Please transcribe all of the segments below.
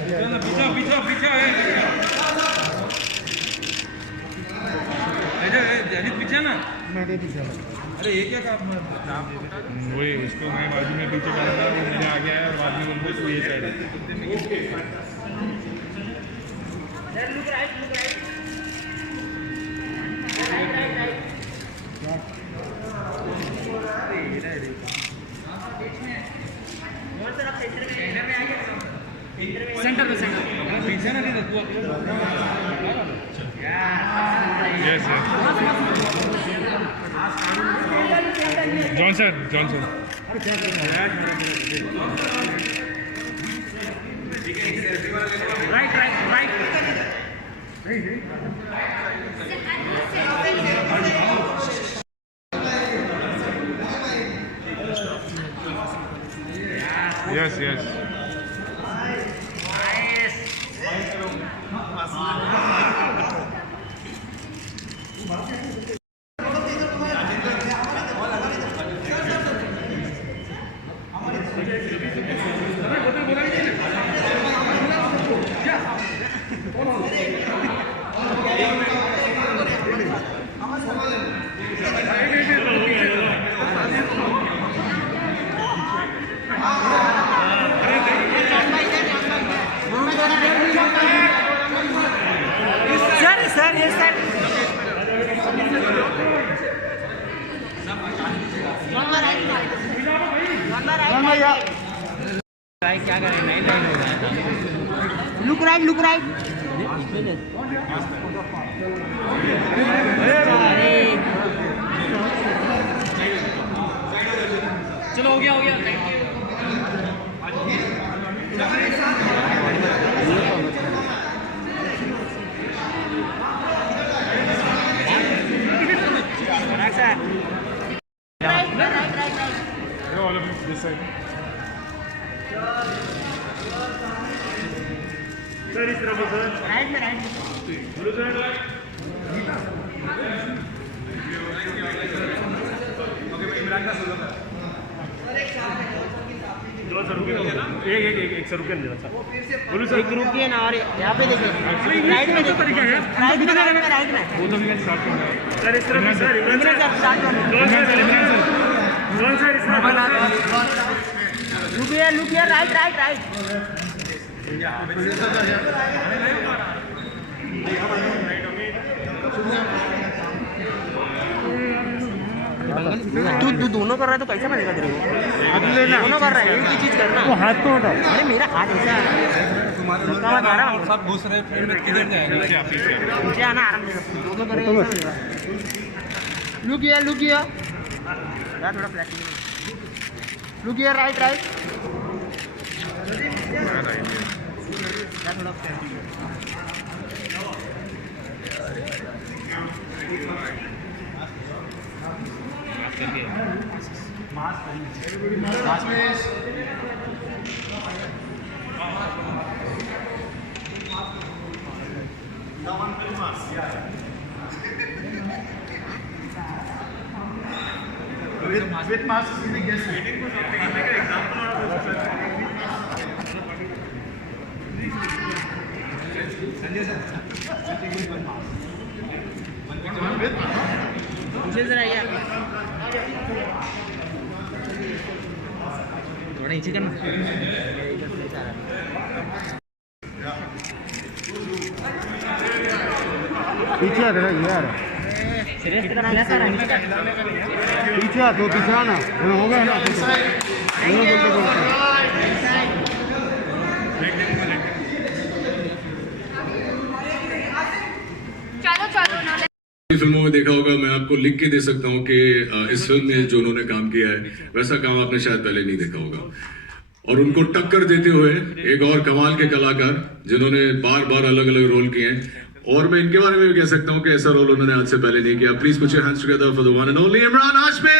पीछा है पीछे ना मेरे पीछे। अरे ये क्या काम वही उसको मैं बाजू में पीछे डाल रहा वो मेरे आ गया है और बाद में बोलते तो ये साइड है सेंटर में पीछे ना नहीं yes Johnson right yes sir ये सर क्या करें नहीं लाइन हो गया लुक राइट चलो हो गया thank you all of you this side sir इस तरफ सर राइट में बोलो सर ओके इमरान का सोलो दो सर रुके एक सर रुके नहीं सर बोलो सर एक रुकिए ना और यहाँ पे देखिए राइट में देखिए राइट में वो तो मैं स्टार्ट कर रहा हूं सर इस तरफ सर इमरान सर स्टार्ट करो सर इस तरफ लुक हियर राइट तू दोनों कर रहा है तो कैसा बनेगा तेरे को हाथ लेना दोनों कर रहा है एक ही चीज करना तो हाथ को हटाओ अरे मेरा हाथ ऐसा है सब घुस रहे फ्रेंड में किधर जाएंगे पीछे आना आराम से दोनों करेगा लुक हियर यार थोड़ा फ्लैट लुक हियर राइट थोड़ा with masks in the guest waiting for something like an example out of Sanjay sir with mask मुझे जरा यार थोड़ा नीचे करना पीछे आ रहा यार सीरियस करना है सर पीछे आ तो पीछे आना हो गया ना फिल्मों में देखा होगा, मैं आपको लिख के दे सकता हूँ कि इस फिल्म में जो उन्होंने काम किया है वैसा काम आपने शायद पहले नहीं देखा होगा। और उनको टक्कर देते हुए एक और कमाल के कलाकार जिन्होंने बार बार अलग अलग रोल किए हैं, और मैं इनके बारे में भी कह सकता हूँ कि ऐसा रोल उन्होंने आज से पहले नहीं किया। Please put your hands together for the one and only Imran Hashmi.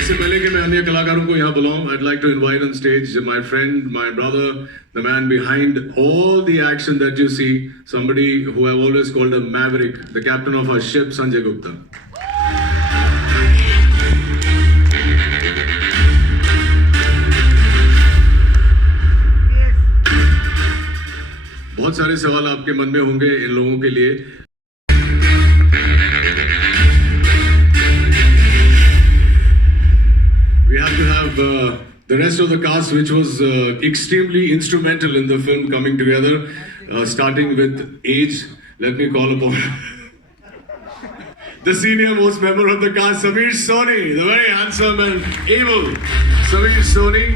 इससे पहले कि मैं अन्य कलाकारों को यहाँ बुलाऊं, I'd like to invite on stage my friend, my brother, the man behind all the action that you see, somebody who I've always called a maverick, the captain of our ship, Sanjay Gupta. बहुत सारे सवाल आपके मन में होंगे इन लोगों के लिए. We have to have the rest of the cast, which was extremely instrumental in the film coming together, starting with age. Let me call upon the senior most member of the cast, Sameer Soni, the very handsome and able Sameer Soni.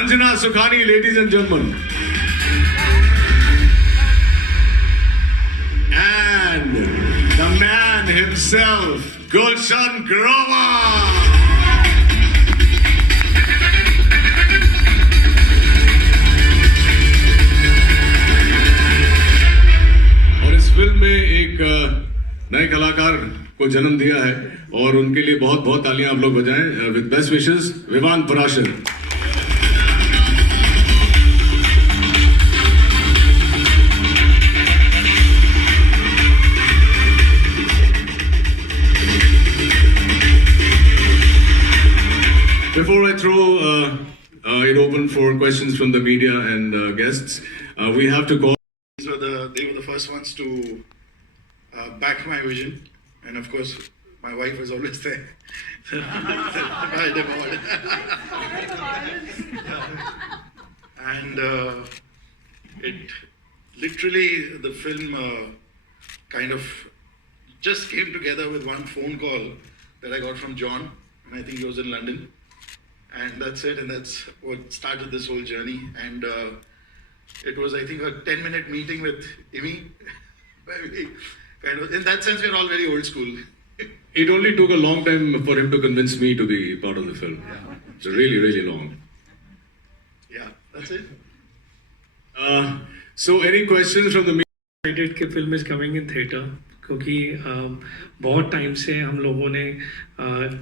Anjana Sukhani, ladies and gentlemen. And the man himself, Gulshan Grover. और इस film में एक नए कलाकार को जन्म दिया है और उनके लिए बहुत बहुत तालियां आप लोग बजाएं. With best wishes, Vivaan Parashar. Before I throw it open for questions from the media and guests, we have to call. They were the first ones to back my vision, and of course, my wife was always there. And it literally, the film kind of just came together with one phone call that I got from John, and I think he was in London. And that's it, and that's what started this whole journey. And it was, I think, a 10-minute meeting with Imi. Where we kind of, in that sense, we're all very old school. It only took a long time for him to convince me to be part of the film. Yeah. It's really, really long. Yeah, that's it. So, any questions from the media? Excited कि film is coming in theatre, क्योंकि बहुत time से हम लोगों ने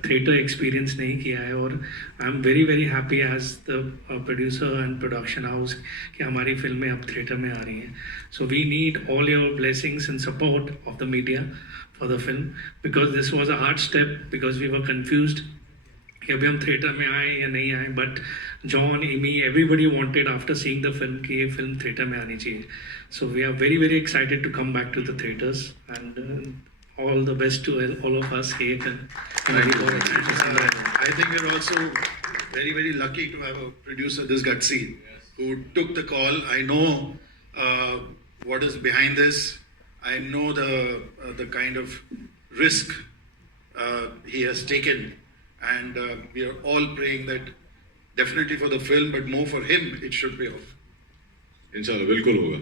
theatre experience नहीं किया है और I am very very happy as the producer and production house कि हमारी फिल्में अब थिएटर में आ रही हैं. So we need all your blessings and support of the media for the film, because this was a hard step, because we were confused कि अभी हम थिएटर में आए या नहीं आए. बट जॉन, इमी, everybody wanted after seeing the film कि ये फिल्म थिएटर में आनी चाहिए. So we are very, very excited to come back to the theatres, and all the best to all of us here. I think we're also very, very lucky to have a producer this gutsy who took the call. I know what is behind this. I know the kind of risk he has taken, and we are all praying that definitely for the film, but more for him, it should pay off. Inshallah, bilkul hoga.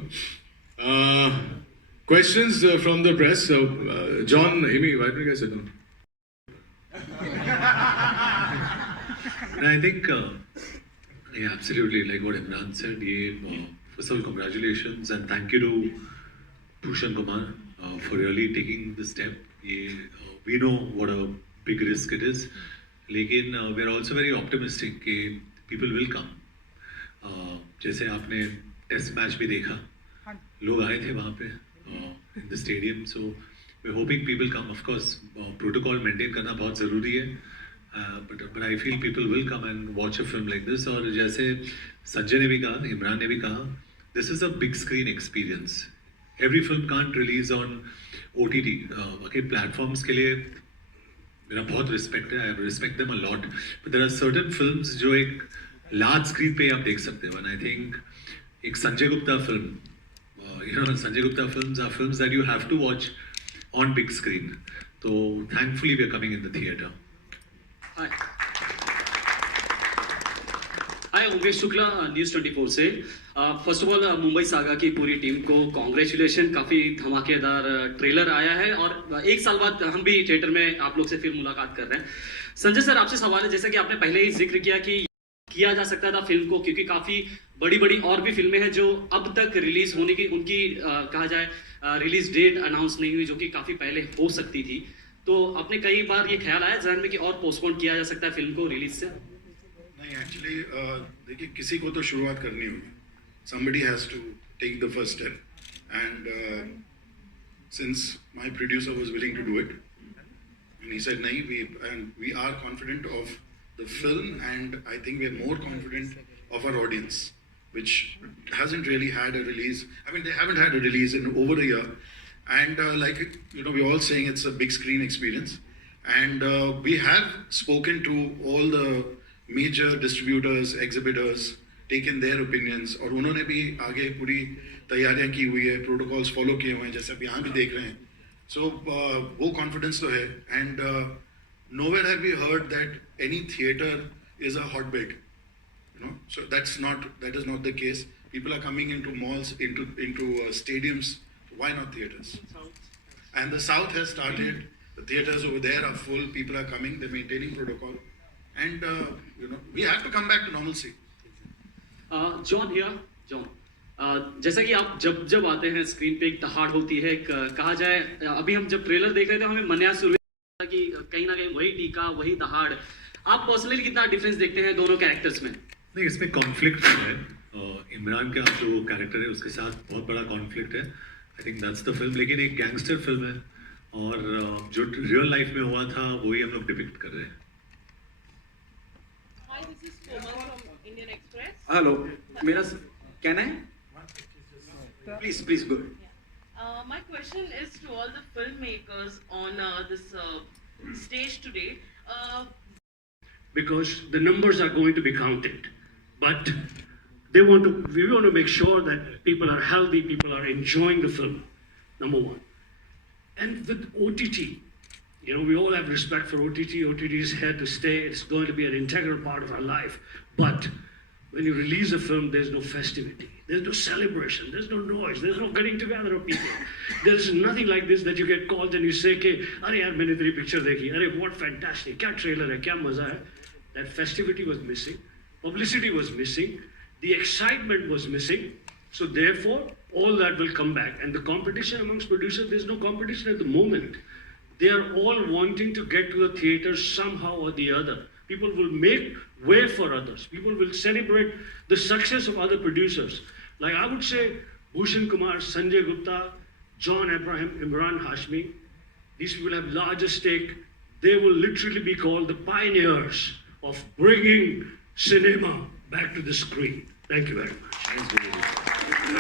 Questions from the press? John, Amy, why don't you guys sit down? And I think, yeah, absolutely, like what Imran said, first of all, congratulations and thank you to Bhushan Kumar for really taking the step. We know what a big risk it is, लेकिन we're also very optimistic कि people will come. जैसे आपने test match भी देखा, लोग आए थे वहाँ पे in the stadium, so we're hoping people come. Of course, protocol maintain करना बहुत ज़रूरी है, but I feel people will come and watch a film like this. और जैसे संजय ने भी कहा, इमरान ने भी कहा, this is a big screen experience. Every film can't release on OTT. Okay, platforms के लिए मेरा बहुत respect है, I respect them a lot. But there are certain films जो एक large screen पे आप देख सकते हो, and I think एक Sanjay Gupta film, Sanjay Gupta films are films that you have to watch on big screen. So thankfully we are coming in the theatre. Hi, Umesh Shukla, news 24 से. First of all Mumbai saga की पूरी team को congratulation. काफ़ी धमाकेदार trailer आया है और एक साल बाद हम भी थिएटर में आप लोग से फिर मुलाकात कर रहे हैं. संजय सर, आपसे सवाल है, जैसा कि आपने पहले ही जिक्र किया कि किया जा सकता था फिल्म को, क्योंकि काफ़ी बड़ी बड़ी और भी फिल्में हैं जो अब तक रिलीज होने की उनकी कहा जाए रिलीज डेट अनाउंस नहीं हुई, जो कि काफ़ी पहले हो सकती थी. तो आपने कई बार ये ख्याल आया जहन में कि और पोस्टपोन किया जा सकता है फिल्म को रिलीज से? नहीं, एक्चुअली देखिए, किसी को तो शुरुआत करनी होगी. Somebody has to take the first step, and since my producer was willing to do it, and he said, "Nahi, we are confident of the film, and I think we are more confident of our audience, which hasn't really had a release. I mean, they haven't had a release in over a year, and we're all saying it's a big screen experience, and we have spoken to all the major distributors, exhibitors, taken their opinions, और उन्होंने भी आगे पूरी तैयारियां की हुई है, protocols follow किए हुए हैं, जैसे आप यहाँ भी देख रहे हैं. सो वो कॉन्फिडेंस तो है, and nowhere have we heard that any theater is a hotbed. So that is not the case. People are coming into malls, into stadiums. Why not theaters? And the South has started. The theaters over there are full. People are coming. They're maintaining protocol, and we have to come back to normalcy. John here, John, जैसा कि आप जब आते हैं screen पे एक दहाड़ होती है, कहा जाए अभी हम जब ट्रेलर देख रहे थे हमें मन्या सुरभि कि कहीं ना कहीं वही टीका वही दहाड़. आप पर्सनली कितना डिफरेंस देखते हैं दोनों कैरेक्टर्स में? नहीं, इसमें कॉन्फ्लिक्ट है. इमरान का जो कैरेक्टर है उसके साथ बहुत बड़ा कॉन्फ्लिक्ट है. I think that's the film. लेकिन एक गैंगस्टर फिल्म है, और जो रियल लाइफ में हुआ था वही हम लोग डिपिक्ट कर रहे हैं. Hi, this is Komal from Indian Express. Hello, can I? Please go. My question is to all the filmmakers on this stage today. Because the numbers are going to be counted, but we want to make sure that people are healthy, people are enjoying the film, number one. And with OTT, we all have respect for OTT. OTT is here to stay. It's going to be an integral part of our life. But when you release a film, there's no festivity, there's no celebration, there's no noise, there's no getting together of people. There's nothing like this that you get called and you say, "Arey yaar, maine teri picture dekhi. Arey, what fantastic! Kya trailer hai? Kya maza hai?" That festivity was missing, publicity was missing, the excitement was missing. So therefore, all that will come back. And the competition amongst producers, there's no competition at the moment. They are all wanting to get to the theater somehow or the other. People will make way for others. People will celebrate the success of other producers. Like I would say, Bhushan Kumar, Sanjay Gupta, John Abraham, Imran Hashmi, these people have larger stake. They will literally be called the pioneers of bringing cinema back to the screen. Thank you very much. John and Bhushan,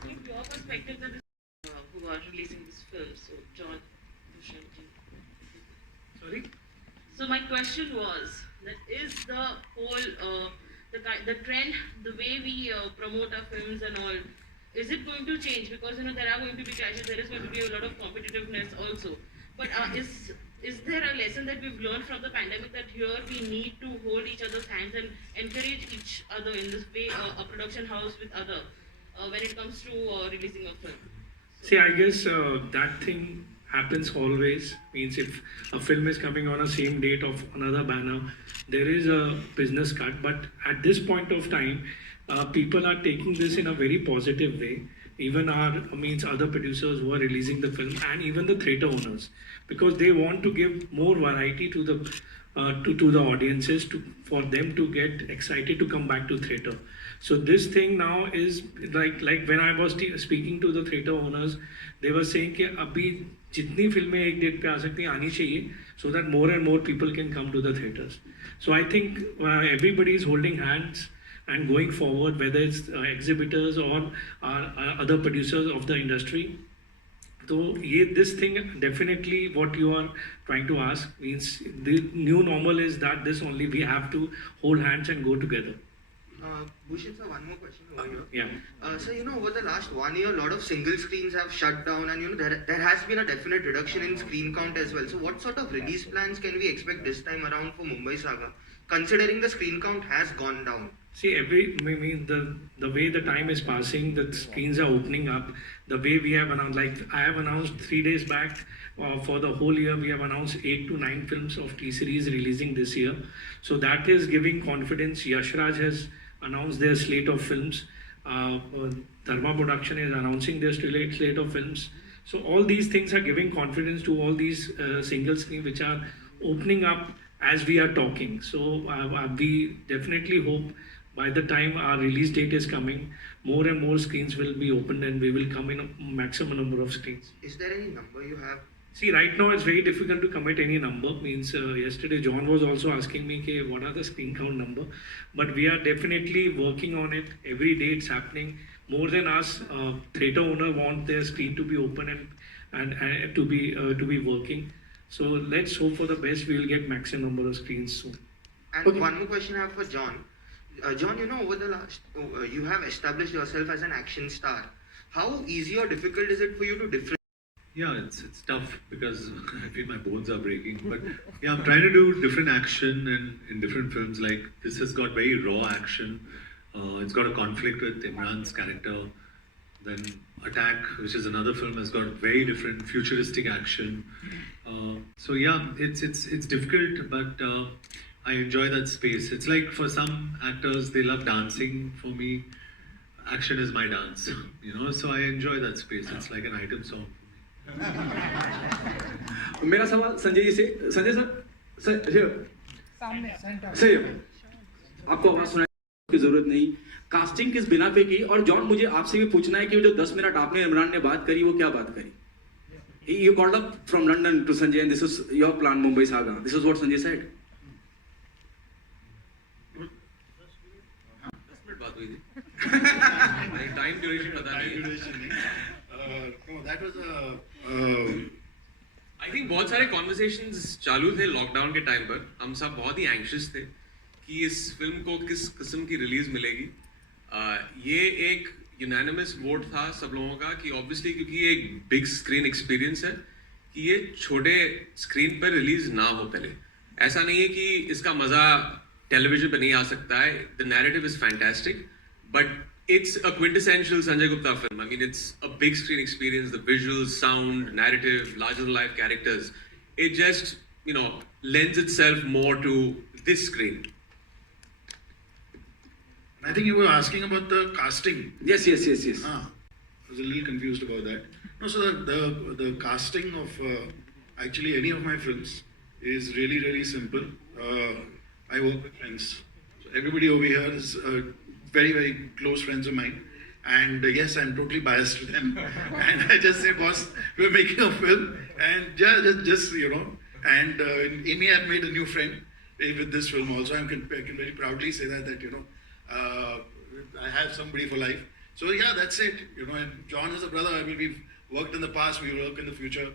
can you give your perspective to this, who are releasing this film? So John, Bhushan, Sorry? So my question was that is the whole the trend, the way we promote our films and all, is it going to change? Because there are going to be clashes, there is going to be a lot of competitiveness also. But is there a lesson that we've learned from the pandemic that here we need to hold each other's hands and encourage each other in this way, a production house with other, when it comes to releasing a film? See, I guess that thing happens always. Means if a film is coming on a same date of another banner, there is a business cut. But at this point of time, people are taking this in a very positive way. Even other producers who are releasing the film, and even the theatre owners, because they want to give more variety to the audiences, for them to get excited to come back to theatre. So this thing now is like when I was speaking to the theatre owners, they were saying कि अभी जितनी फिल्में एक date पे आ सकती हैं आनी चाहिए, so that more and more people can come to the theatres. So I think everybody is holding hands and going forward, whether it's exhibitors or other producers of the industry. So this thing definitely, what you are trying to ask means the new normal is that this only we have to hold hands and go together. Bhushan sir, one more question over here. Yeah. So over the last 1 year, a lot of single screens have shut down, and there has been a definite reduction in screen count as well. So what sort of release plans can we expect this time around for Mumbai Saga, considering the screen count has gone down? See, the way the time is passing, the screens are opening up. The way we have announced, like I have announced 3 days back, for the whole year, we have announced 8 to 9 films of T-Series releasing this year. So that is giving confidence. Yashraj has announced their slate of films. Dharma Production is announcing their slate of films. So all these things are giving confidence to all these single screen which are opening up as we are talking. So we definitely hope by the time our release date is coming, more and more screens will be opened and we will come in a maximum number of screens. Is there any number you have? See, right now it's very difficult to commit any number. Means yesterday John was also asking me, okay, what are the screen count number? But we are definitely working on it. Every day it's happening. More than us, theatre owner want their screen to be open and to be working. So let's hope for the best. We will get maximum number of screens soon. And one more question I have for John. John, you know, over the last, you have established yourself as an action star. How easy or difficult is it for you to differentiate? Yeah, it's tough because I feel my bones are breaking. But yeah, I'm trying to do different action in different films. Like this has got very raw action. It's got a conflict with Imran's character. Then Attack, which is another film, has got very different futuristic action. So yeah, it's difficult, but I enjoy that space. It's like for some actors, they love dancing. For me, action is my dance. You know, so I enjoy that space. It's like an item song. मेरा सवाल संजय जी से Sanjay sir सही आपको आवाज सुनाने की जरूरत नहीं कास्टिंग किस बिना पे की और जॉन मुझे आपसे भी पूछना है कि जो 10 मिनट आपने इमरान ने बात करी वो क्या बात करी You called up from London to Sanjay and this is your plan Mumbai Saga. This is what Sanjay said. 10 minute बात हुई थी टाइम ड्यूरेशन पता नहीं No, that was I think बहुत सारे कॉन्वर्सेशंस चालू थे लॉकडाउन के टाइम पर हम सब बहुत ही एंग्शियस थे कि इस फिल्म को किस किस्म की रिलीज मिलेगी ये एक यूनानिमस वोट था सब लोगों का कि ऑब्वियसली क्योंकि ये एक बिग स्क्रीन एक्सपीरियंस है कि ये छोटे स्क्रीन पर रिलीज ना हो पहले ऐसा नहीं है कि इसका मजा टेलीविजन पर नहीं आ सकता है the narrative is fantastic but it's a quintessential Sanjay Gupta film. I mean, it's a big screen experience. The visuals, sound, narrative, larger-than-life characters. It just, you know, lends itself more to this screen. I think you were asking about the casting. Yes. I was a little confused about that. No, so the casting of actually any of my films is really, really simple. I work with friends. So everybody over here is very, very close friends of mine. And yes, I'm totally biased to them. And I just say, boss, we're making a film. And just you know, and Amy had made a new friend with this film also. I can very proudly say that, you know, I have somebody for life. So yeah, that's it. You know, and John is a brother. I mean, we've worked in the past, we work in the future.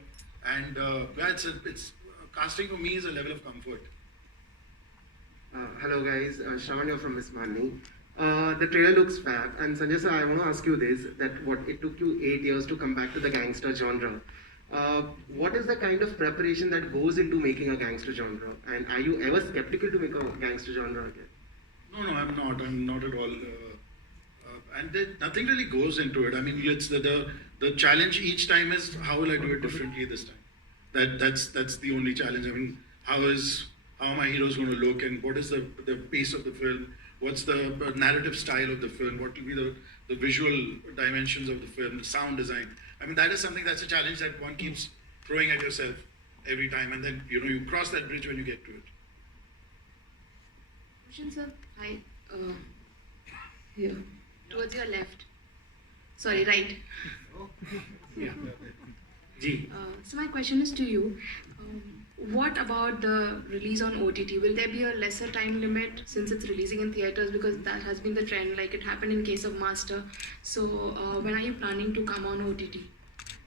And yeah, it's casting for me is a level of comfort. Hello guys, Shravan here from Miss Manni. The trailer looks fab, and Sanjay sir, I want to ask you this: that what it took you 8 years to come back to the gangster genre. What is the kind of preparation that goes into making a gangster genre? And are you ever skeptical to make a gangster genre again? No, I'm not. I'm not at all. And nothing really goes into it. I mean, it's the challenge each time is how will I do it differently this time. That's the only challenge. I mean, how are my heroes going to look, and what is the pace of the film? What's the narrative style of the film? What will be the visual dimensions of the film, the sound design? I mean, that is something that's a challenge that one keeps throwing at yourself every time, and then you know you cross that bridge when you get to it. Question, sir. Hi. Here, towards your left. Sorry, right. So my question is to you. What about the release on OTT? Will there be a lesser time limit since it's releasing in theaters? Because that has been the trend, like it happened in case of Master. So when are you planning to come on OTT?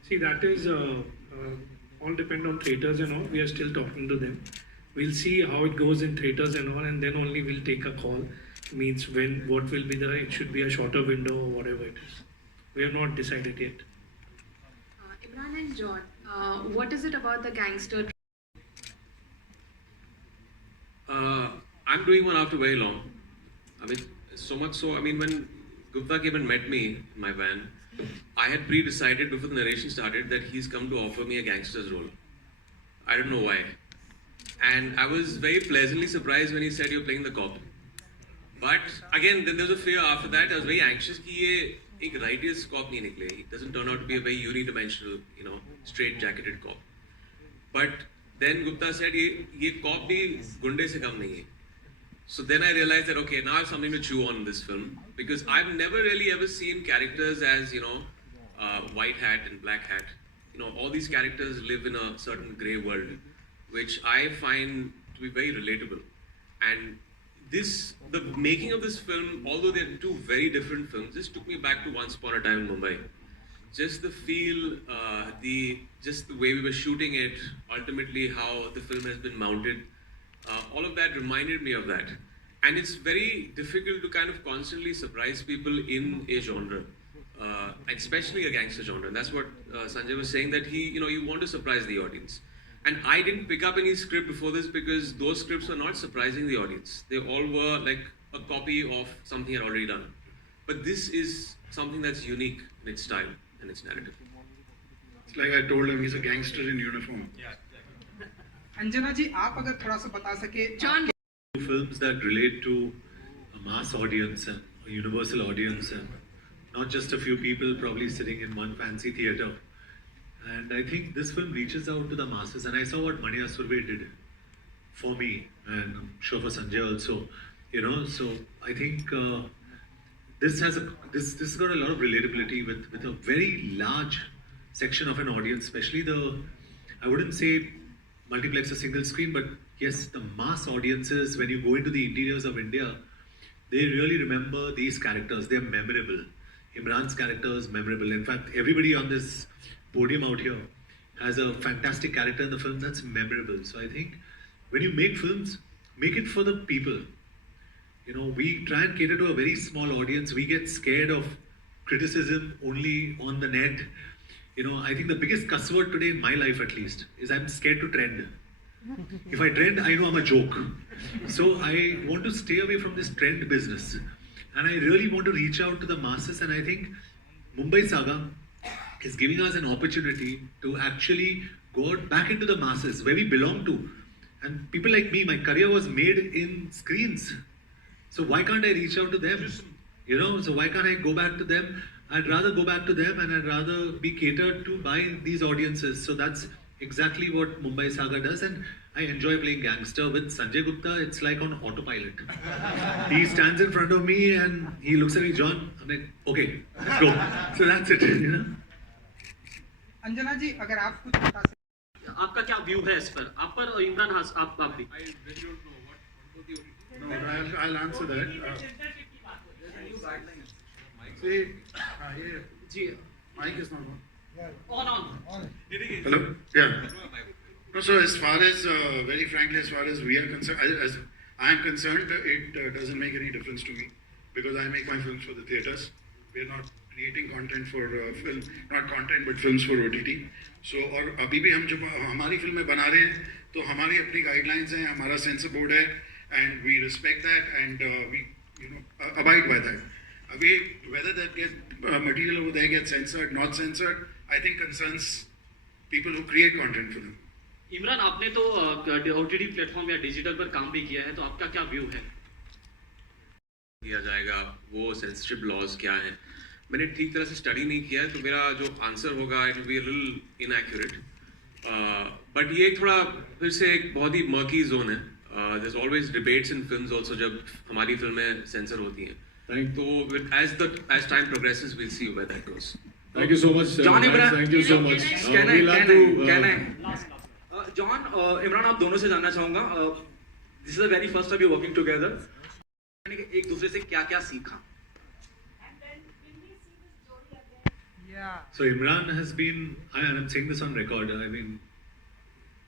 See, that is all depend on theaters and all. We are still talking to them. We'll see how it goes in theaters and all, and then only we'll take a call. Means what will be it should be a shorter window or whatever it is. We have not decided yet. Imran and John, what is it about the gangster? I'm doing one after very long. I mean, so much so. I mean, when Gupta came and met me in my van, I had pre-decided before the narration started that he's come to offer me a gangster's role. I don't know why. And I was very pleasantly surprised when he said you're playing the cop. But again, there was a fear after that. I was very anxious कि ये एक righteous cop नहीं निकले. He doesn't turn out to be a very unidimensional, you know, straight-jacketed cop. But then Gupta said, ये cop भी गुंडे से कम नहीं है. So then I realized that, okay, now I have something to chew on in this film, because I've never really ever seen characters as, you know, white hat and black hat. You know, all these characters live in a certain grey world, which I find to be very relatable. And the making of this film, although they're two very different films, this took me back to Once Upon a Time in Mumbai. Just the feel, just the way we were shooting it, ultimately how the film has been mounted, all of that reminded me of that. And it's very difficult to kind of constantly surprise people in a genre, especially a gangster genre. And that's what Sanjay was saying, that you want to surprise the audience. And I didn't pick up any script before this because those scripts were not surprising the audience. They all were like a copy of something I'd already done. But this is something that's unique in its style and its narrative. It's like I told him, he's a gangster in uniform. Anjana जी आप अगर थोड़ा सा बता सके John, films that relate to a mass audience and a universal audience, and not just a few people probably sitting in one fancy theater. And I think this film reaches out to the masses, and I saw what Mani Asurve did for me, and I'm sure for Sanjay also, you know. So I think this has got a lot of relatability with a very large section of an audience, especially I wouldn't say multiplex or single screen, but yes, the mass audiences, when you go into the interiors of India, they really remember these characters. They're memorable. Imran's character is memorable. In fact, everybody on this podium out here has a fantastic character in the film that's memorable. So I think when you make films, make it for the people. You know, we try and cater to a very small audience. We get scared of criticism only on the net. You know, I think the biggest cuss word today in my life, at least, is I'm scared to trend. If I trend, I know I'm a joke. So I want to stay away from this trend business. And I really want to reach out to the masses. And I think Mumbai Saga is giving us an opportunity to actually go out back into the masses where we belong to. And people like me, my career was made in screens. So why can't I reach out to them? You know, so why can't I go back to them? I'd rather go back to them, and I'd rather be catered to by these audiences. So that's exactly what Mumbai Saga does. And I enjoy playing gangster with Sanjay Gupta. It's like on autopilot. He stands in front of me and he looks at me, John. I'm like, okay, let's go. So that's it, you know. Anjana जी अगर आप कुछ बता सकें आपका क्या view है इस पर, आप पर और इमरान आप भी? No, I'll answer that. See, mic is not on. On. Hello? Yeah. No, so as far as, very frankly, as far as we are concerned, as I am concerned, it doesn't make any difference to me because I make my films for the theatres. We are not creating content for film, not content but films for OTT. So और अभी भी हम जो हमारी फिल्में बना रहे हैं तो हमारी अपनी गाइडलाइंस हैं, हमारा सेंसर बोर्ड है, and we respect that and we abide by that. Abhi, whether that material over there gets censored, not censored, I think concerns people who create content for them. Imran, आपने तो OTT platform या digital पर काम भी किया है, तो आपका क्या व्यू है? किया जाएगा, वो सेंसिटिव लॉज क्या हैं? मैंने ठीक तरह से स्टडी नहीं किया है, तो मेरा जो आंसर होगा it will be a little inaccurate. But ये थोड़ा फिर से एक बहुत ही मर्की जोन है. There's always debates in films also जब हमारी फिल्में सेंसर होती हैं. तो as time progresses, we'll see where that goes. Thank you so much. John Imran, thank you so much. Can I? John, Imran, आप दोनों से जानना चाहूँगा. This is the very first time you're working together. एक दूसरे से क्या सीखा? So Imran has been, and I'm saying this on record, I mean,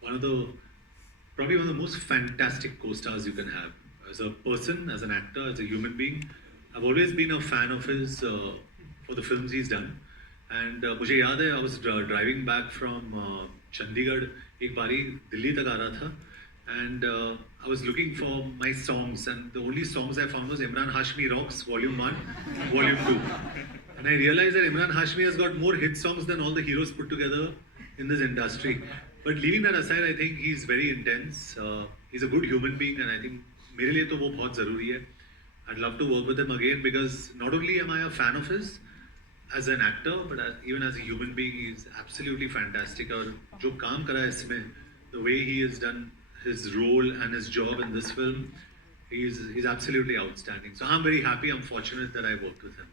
probably one of the most fantastic co-stars you can have. As a person, as an actor, as a human being, I've always been a fan of his for the films he's done. And मुझे याद है, I was driving back from Chandigarh, एक बारी दिल्ली तक आ रहा था, and I was looking for my songs, and the only songs I found was Imran Hashmi Rocks, Volume 1, Volume 2. And I realized that Imran Hashmi has got more hit songs than all the heroes put together in this industry. But leaving that aside, I think he's very intense. He's a good human being, and I think मेरे लिए तो वो बहुत ज़रूरी है. I'd love to work with him again because not only am I a fan of his, as an actor, but even as a human being, he's absolutely fantastic. और जो काम करा है इसमें, the way he has done his role and his job in this film, he's absolutely outstanding. So I'm very happy. I'm fortunate that I worked with him.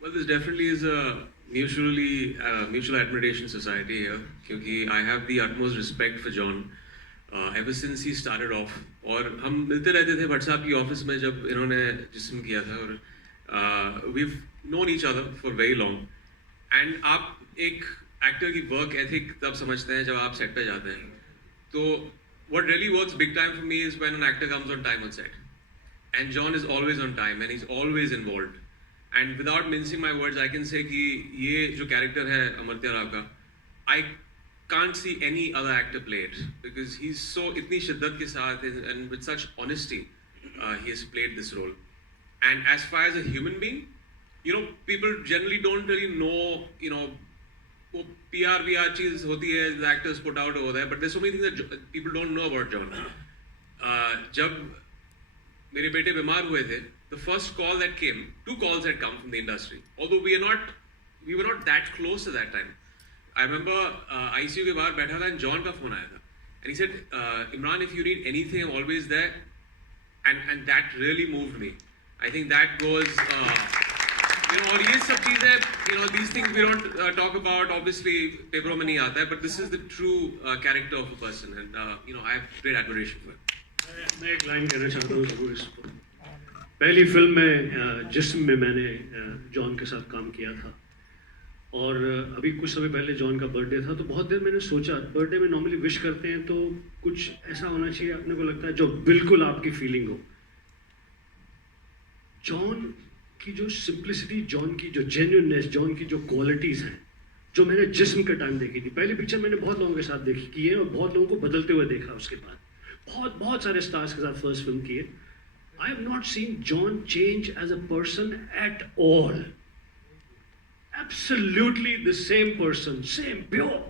Well, this definitely is a mutual admiration society here, क्योंकि I have the utmost respect for John ever since he started off. और हम मिलते रहते थे भट्ट साहब की office में जब इन्होंने जिस्म किया था, और we've known each other for very long. And आप एक एक्टर की वर्क एथिक तब समझते हैं जब आप सेट पे जाते हैं. तो what really works big time for me is when an actor comes on time on set. And John is always on time and he's always involved. And without mincing my words, I can say कि ये जो character है अमर्त्य राव का, I can't see any other actor play it because he's so इतनी शिद्दत के साथ and with such honesty he has played this role. And as far as a human being, you know, people generally don't really know, you know, वो PR चीज़ होती है, the actors put out over there, but there's so many things that people don't know about John. जब मेरे बेटे बीमार हुए थे, the first call that came, 2 calls had come from the industry. Although we were not that close at that time. I remember ICU के बाहर बैठा था and John का phone आया था, and he said, Imran, if you need anything, I'm always there, and that really moved me. I think that goes, you know, और ये सब चीज़ें, you know, these things we don't talk about. Obviously, पेपरों में नहीं आता है, but this is the true character of a person, and you know, I have great admiration for it. मैं एक लाइन कहना चाहता हूँ जरूर इस पर. पहली फिल्म में जिस्म में मैंने जॉन के साथ काम किया था, और अभी कुछ समय पहले जॉन का बर्थडे था, तो बहुत देर मैंने सोचा, बर्थडे में नॉर्मली विश करते हैं तो कुछ ऐसा होना चाहिए, अपने को लगता है जो बिल्कुल आपकी फीलिंग हो. जॉन की जो सिंप्लिसिटी, जॉन की जो जेन्युइननेस, जॉन की जो क्वालिटीज़ हैं, जो मैंने जिस्म के टाइम देखी थी. पहली पिक्चर मैंने बहुत लोगों के साथ देखी की है और बहुत लोगों को बदलते हुए देखा. उसके बाद बहुत सारे स्टार्स के साथ फर्स्ट फिल्म की है. I have not seen John change as a person at all. Absolutely the same person, same pure.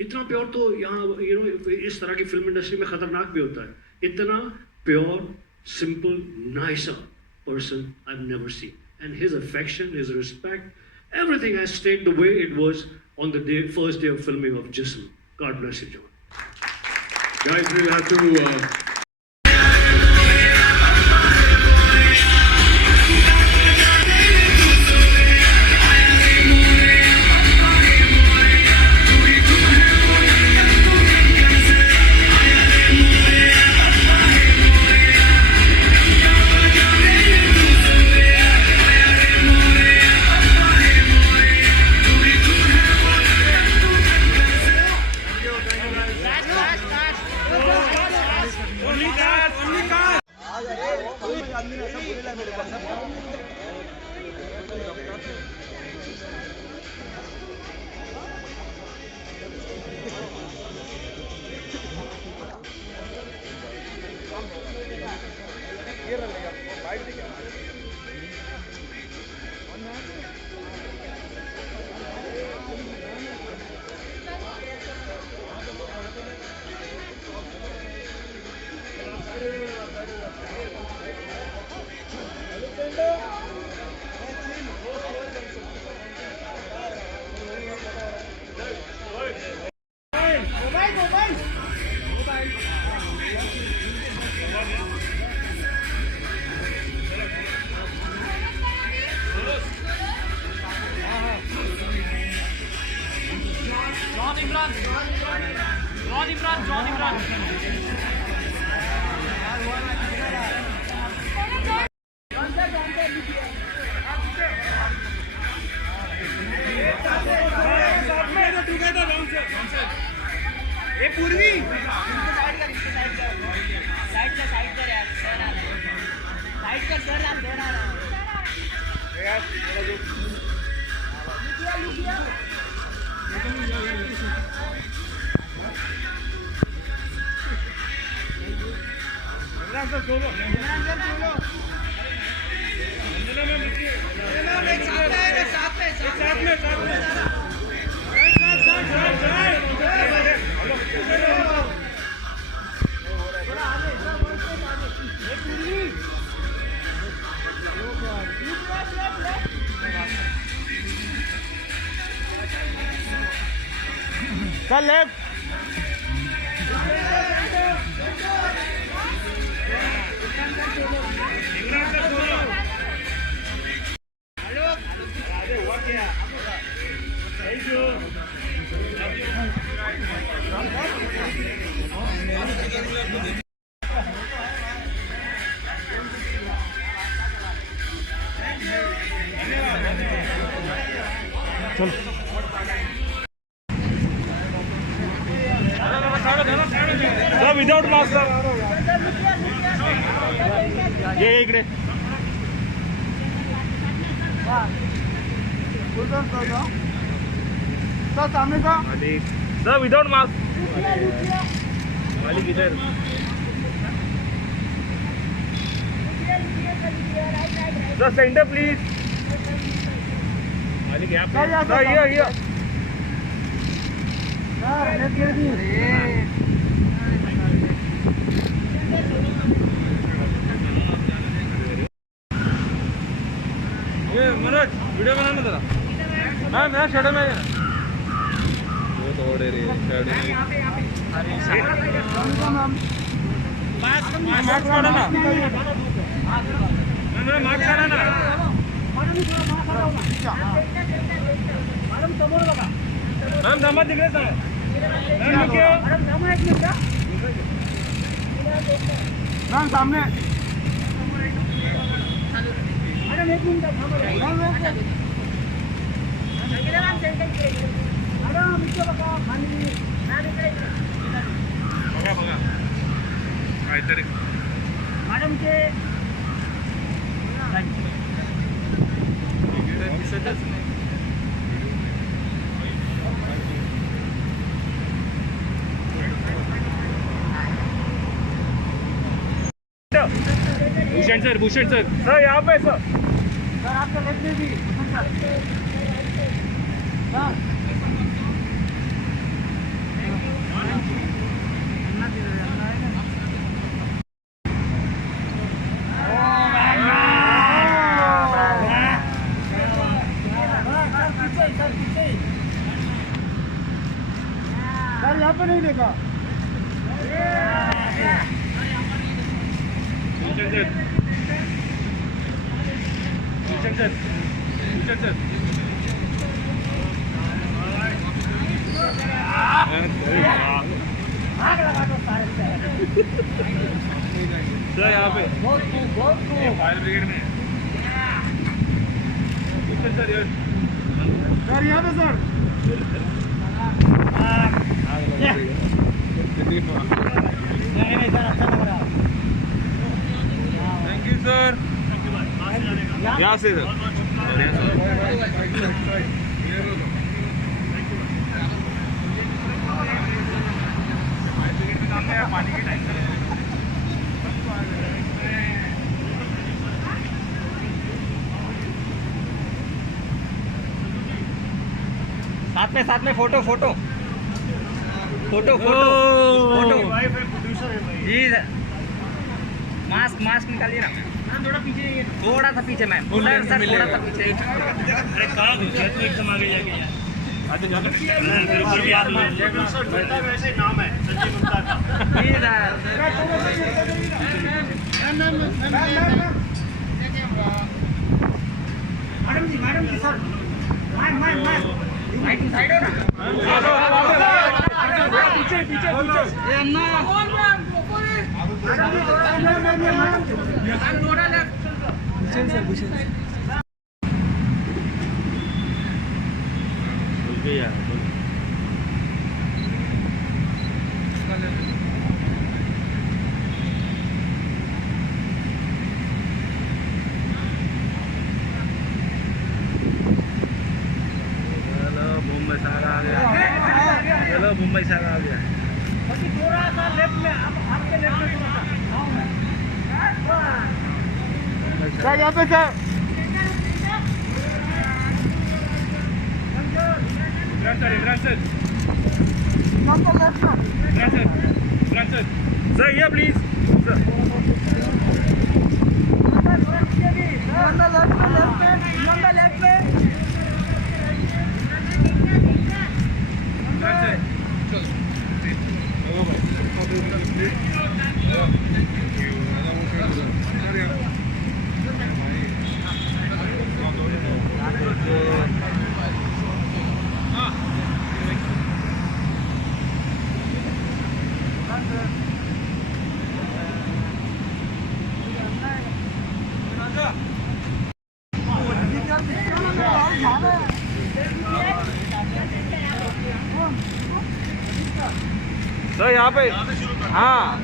इतना प्योर तो यहाँ, you know, इस तरह की फिल्म इंडस्ट्री में खतरनाक भी होता है. इतना pure, simple, nicer person I've never seen. And his affection, his respect, everything has stayed the way it was on the first day of filming of Jism. God bless you, John. Guys, we'll have to Sir, left. Sir without mask sir ये इकडे sir सामने का sir without mask मालिक इधर sir centre please मालिक यहाँ पे sir ये मनोज वीडियो बनाना जरा मैम मेरा शेडो में वो थोड़े रे शेडो मार्क्स काढा ना मैम मार्क्स काढा ना मैम थांबा तिकडे मैम सामने मैडम एक मिनट मैडम इथे बघा खाली बघा बघा काहीतरी मॅडम ते भूषण सर सर यहाँ पे सर सर आपका लेफ्ट में भी सर सर यहाँ पे नहीं देखा सर यहाँ पे फायर ब्रिगेड में सर यहाँ पे सर थैंक यू सर यहाँ से सर पानी की टाइम साथ में photo photo photo photo photo जी मास्क मास्क निकालिए ना थोड़ा सा पीछे मैम सर थोड़ा सा पीछे अरे कहाँ घुसा तू एकदम आगे जाके यार वैसे नाम है संजय गुप्ता का मैडम जी सर राइट साइड हो ना पीछे पीछे मुंबई सारा आ गया चलो मुंबई सारा आ गया थोड़ा सा लेफ्ट में आपके लेफ्ट में सर यहाँ पे सर सर ये प्लीज तो यहाँ पे हाँ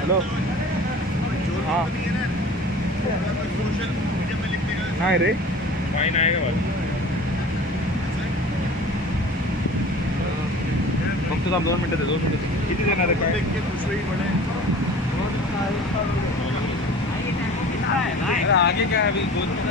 हेलो हाँ नाही रे फाइन आएगा बस फक्त थांब 2 मिनिटं दे 2 मिनिटं किती देणार आहे काय अरे आगे क्या है अभी 2 मिनट